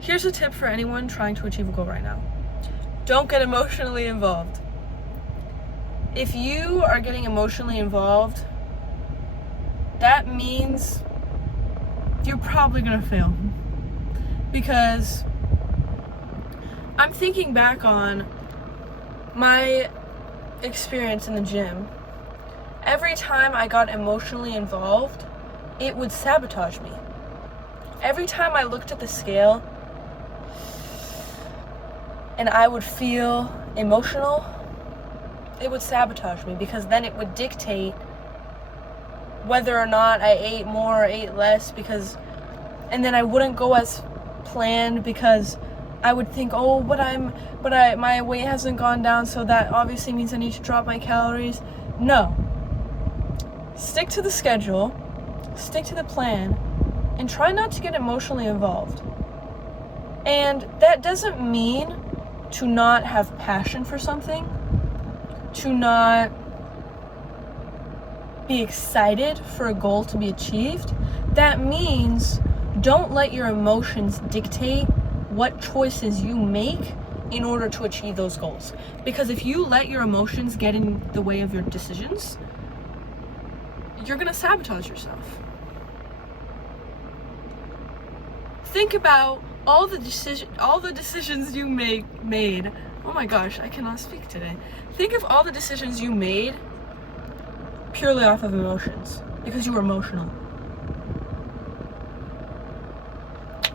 Here's a tip for anyone trying to achieve a goal right now. Don't get emotionally involved. If you are getting emotionally involved, that means you're probably gonna fail. Because I'm thinking back on my experience in the gym. Every time I got emotionally involved, it would sabotage me. Every time I looked at the scale and I would feel emotional, it would sabotage me, because then it would dictate whether or not I ate more or ate less, and then I wouldn't go as planned, because I would think, oh, my weight hasn't gone down, so that obviously means I need to drop my calories. No. Stick to the schedule, stick to the plan, and try not to get emotionally involved. And that doesn't mean to not have passion for something, to not be excited for a goal to be achieved. That means don't let your emotions dictate what choices you make in order to achieve those goals. Because if you let your emotions get in the way of your decisions, you're gonna sabotage yourself. Think about all the decisions you made. Oh my gosh, I cannot speak today. Think of all the decisions you made purely off of emotions, because you were emotional.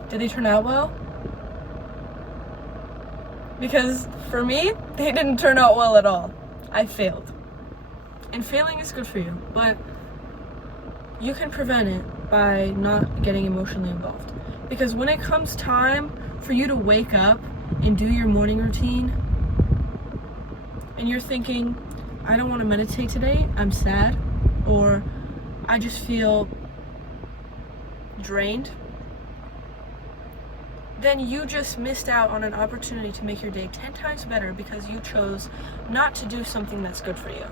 Did they turn out well? Because for me, they didn't turn out well at all. I failed. And failing is good for you, but you can prevent it by not getting emotionally involved. Because when it comes time for you to wake up and do your morning routine, and you're thinking, I don't want to meditate today, I'm sad, or I just feel drained, then you just missed out on an opportunity to make your day 10 times better, because you chose not to do something that's good for you.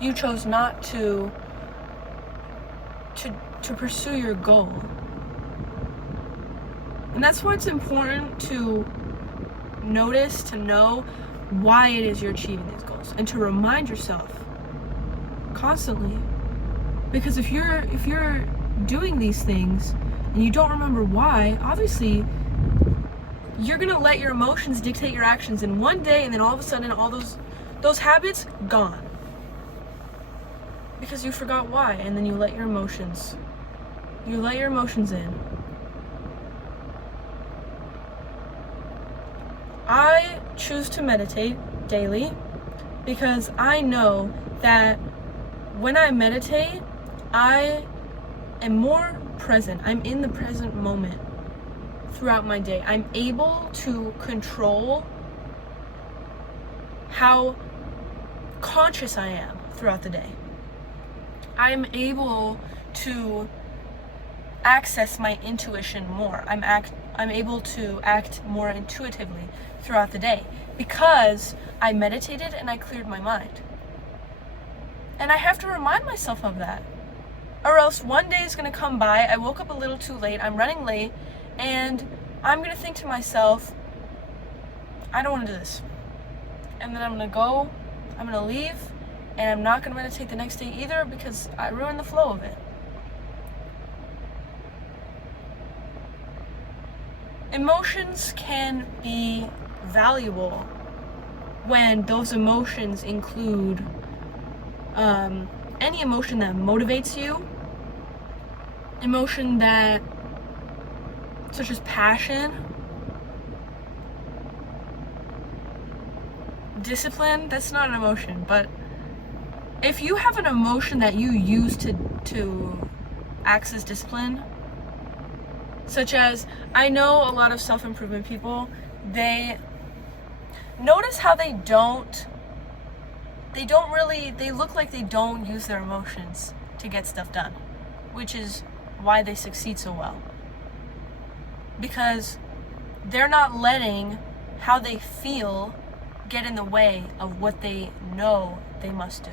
You chose not to pursue your goal. And that's why it's important to notice, to know why it is you're achieving these goals, and to remind yourself constantly. Because if you're doing these things and you don't remember why, obviously you're gonna let your emotions dictate your actions in one day, and then all of a sudden all those habits gone, because you forgot why, and then you let your emotions in. I choose to meditate daily because I know that when I meditate, I am more present. I'm in the present moment throughout my day. I'm able to control how conscious I am throughout the day. I'm able to access my intuition more. I'm able to act more intuitively throughout the day because I meditated and I cleared my mind. And I have to remind myself of that, or else one day is going to come by, I woke up a little too late, I'm running late, and I'm going to think to myself, I don't want to do this. And then I'm going to leave, and I'm not going to meditate the next day either, because I ruined the flow of it. Emotions can be valuable when those emotions include any emotion that motivates you, emotion that, such as passion, discipline. That's not an emotion, but if you have an emotion that you use to access discipline, such as, I know a lot of self-improvement people, they notice how they look like they don't use their emotions to get stuff done, which is why they succeed so well. Because they're not letting how they feel get in the way of what they know they must do.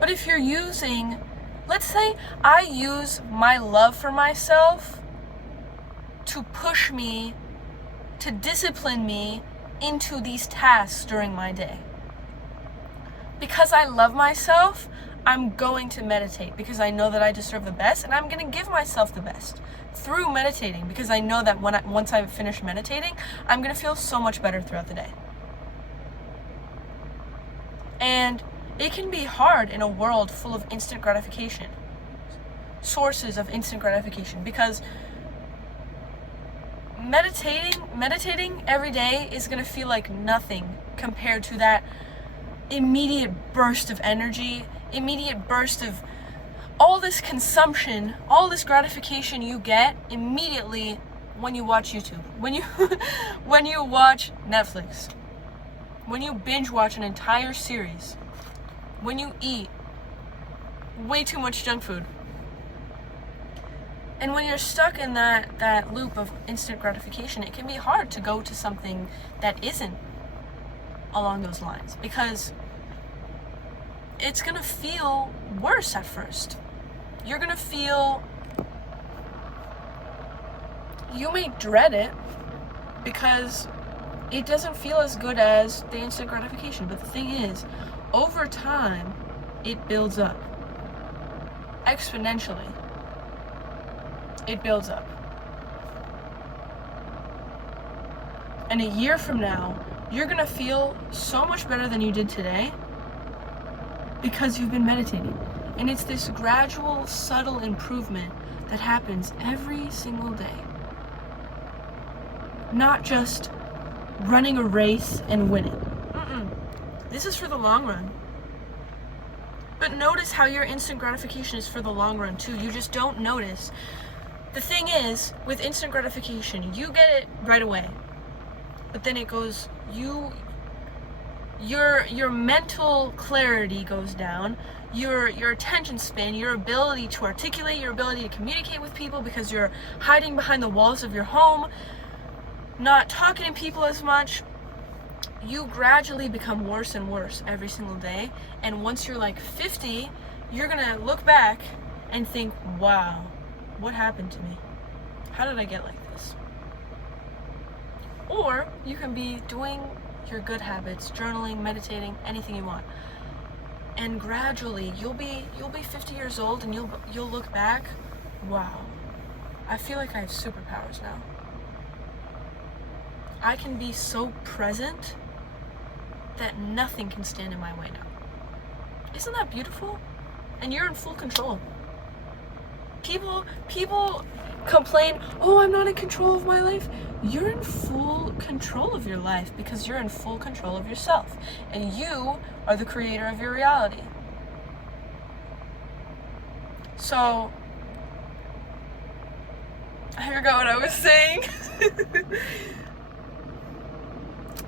But if you're using Let's say I use my love for myself to push me, to discipline me into these tasks during my day. Because I love myself, I'm going to meditate because I know that I deserve the best, and I'm going to give myself the best through meditating because I know that once I've finished meditating, I'm going to feel so much better throughout the day. And it can be hard in a world full of instant gratification, sources of instant gratification, because meditating every day is going to feel like nothing compared to that immediate burst of energy, immediate burst of all this consumption, all this gratification you get immediately when you watch YouTube, when you watch Netflix, when you binge watch an entire series, when you eat way too much junk food. And when you're stuck in that loop of instant gratification, it can be hard to go to something that isn't along those lines, because it's gonna feel worse at first. You're gonna feel, you may dread it because it doesn't feel as good as the instant gratification. But the thing is, over time, it builds up exponentially. It builds up. And a year from now, you're gonna feel so much better than you did today because you've been meditating. And it's this gradual, subtle improvement that happens every single day. Not just running a race and winning. This is for the long run. But notice how your instant gratification is for the long run too. You just don't notice. The thing is, with instant gratification, you get it right away. But then it goes, your mental clarity goes down, your attention span, your ability to articulate, your ability to communicate with people because you're hiding behind the walls of your home, not talking to people as much. You gradually become worse and worse every single day. And once you're like 50, you're gonna look back and think, wow, what happened to me? How did I get like this? Or you can be doing your good habits, journaling, meditating, anything you want. And gradually you'll be 50 years old and you'll look back, wow, I feel like I have superpowers now. I can be so present that nothing can stand in my way now. Isn't that beautiful? And you're in full control. People complain, oh, I'm not in control of my life. You're in full control of your life because you're in full control of yourself. And you are the creator of your reality. So, I forgot what I was saying.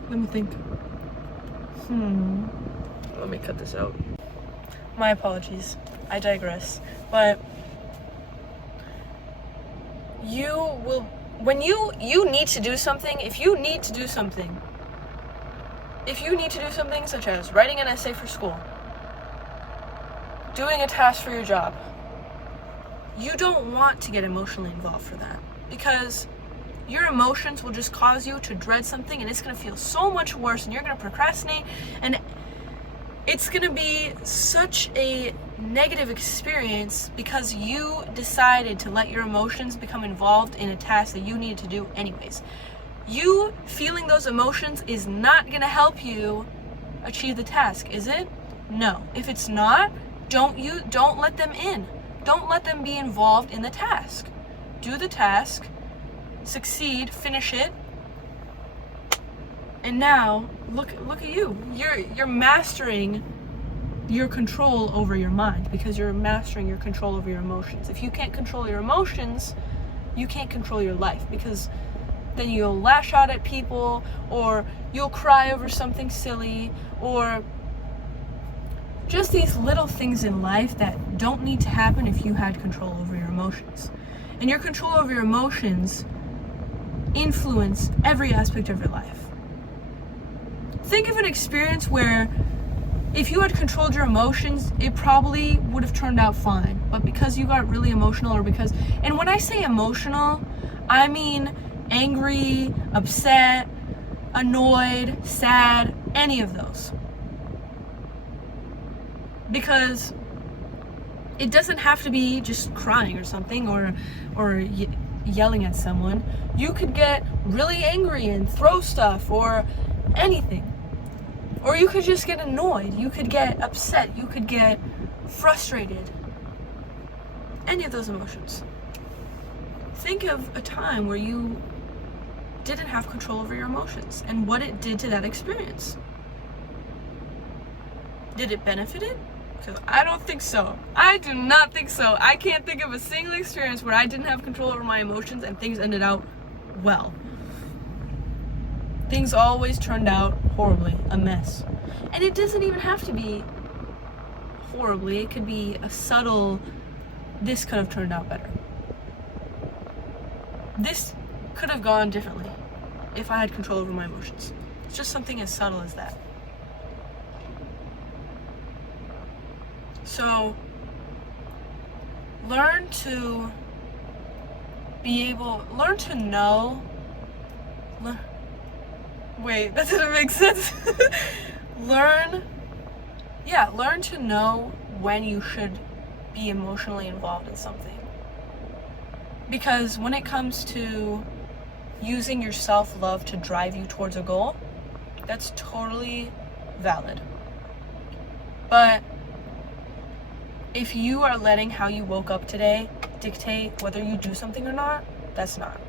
Let me think. Let me cut this out. My apologies. I digress. But you will, when you need to do something, if you need to do something such as writing an essay for school, doing a task for your job, you don't want to get emotionally involved for that, because your emotions will just cause you to dread something, and it's going to feel so much worse, and you're going to procrastinate, and it's going to be such a negative experience because you decided to let your emotions become involved in a task that you needed to do anyways. You feeling those emotions is not going to help you achieve the task, is it? No. If it's not, don't let them in. Don't let them be involved in the task. Do the task, succeed, finish it, and now look at you. You're mastering your control over your mind because you're mastering your control over your emotions. If you can't control your emotions, you can't control your life, because then you'll lash out at people, or you'll cry over something silly, or just these little things in life that don't need to happen if you had control over your emotions. And your control over your emotions influence every aspect of your life. Think of an experience where if you had controlled your emotions, it probably would have turned out fine. But because you got really emotional, and when I say emotional, I mean angry, upset, annoyed, sad, any of those. Because it doesn't have to be just crying or something, or yelling at someone. You could get really angry and throw stuff or anything. Or you could just get annoyed. You could get upset. You could get frustrated. Any of those emotions. Think of a time where you didn't have control over your emotions and what it did to that experience. Did it benefit it? Because I don't think so. I do not think so. I can't think of a single experience where I didn't have control over my emotions and things ended out well. Things always turned out horribly, a mess. And it doesn't even have to be horribly. It could be a subtle, this could have turned out better. This could have gone differently if I had control over my emotions. It's just something as subtle as that. So, learn to know. Wait, that didn't make sense. Learn to know when you should be emotionally involved in something. Because when it comes to using your self-love to drive you towards a goal, that's totally valid. But if you are letting how you woke up today dictate whether you do something or not, that's not.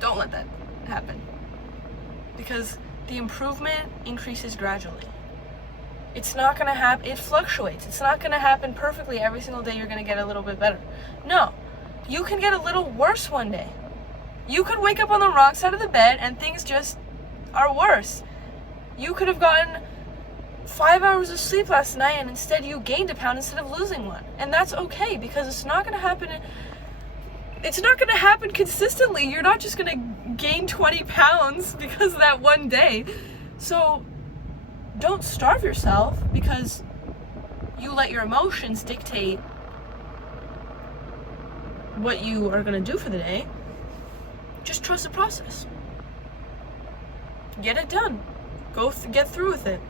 Don't let that happen. Because the improvement increases gradually. It's not gonna happen, it fluctuates. It's not gonna happen perfectly every single day. You're gonna get a little bit better. No, you can get a little worse one day. You could wake up on the wrong side of the bed and things just are worse. You could have gotten 5 hours of sleep last night and instead you gained a pound instead of losing one. And that's okay, because it's not gonna happen consistently. You're not just gonna gain 20 pounds because of that one day. So don't starve yourself because you let your emotions dictate what you are gonna do for the day. Just trust the process. Get it done. Get through with it.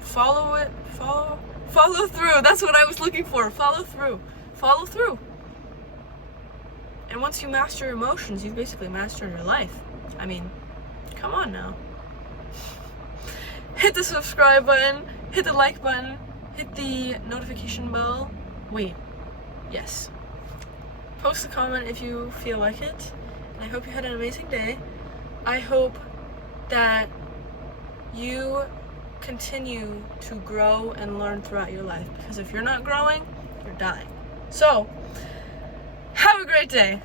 Follow through. That's what I was looking for. Follow through. And once you master your emotions, you've basically mastered your life. I mean, come on now. Hit the subscribe button, hit the like button, hit the notification bell. Wait, yes. Post a comment if you feel like it. And I hope you had an amazing day. I hope that you continue to grow and learn throughout your life, because if you're not growing, you're dying. So, have a great day.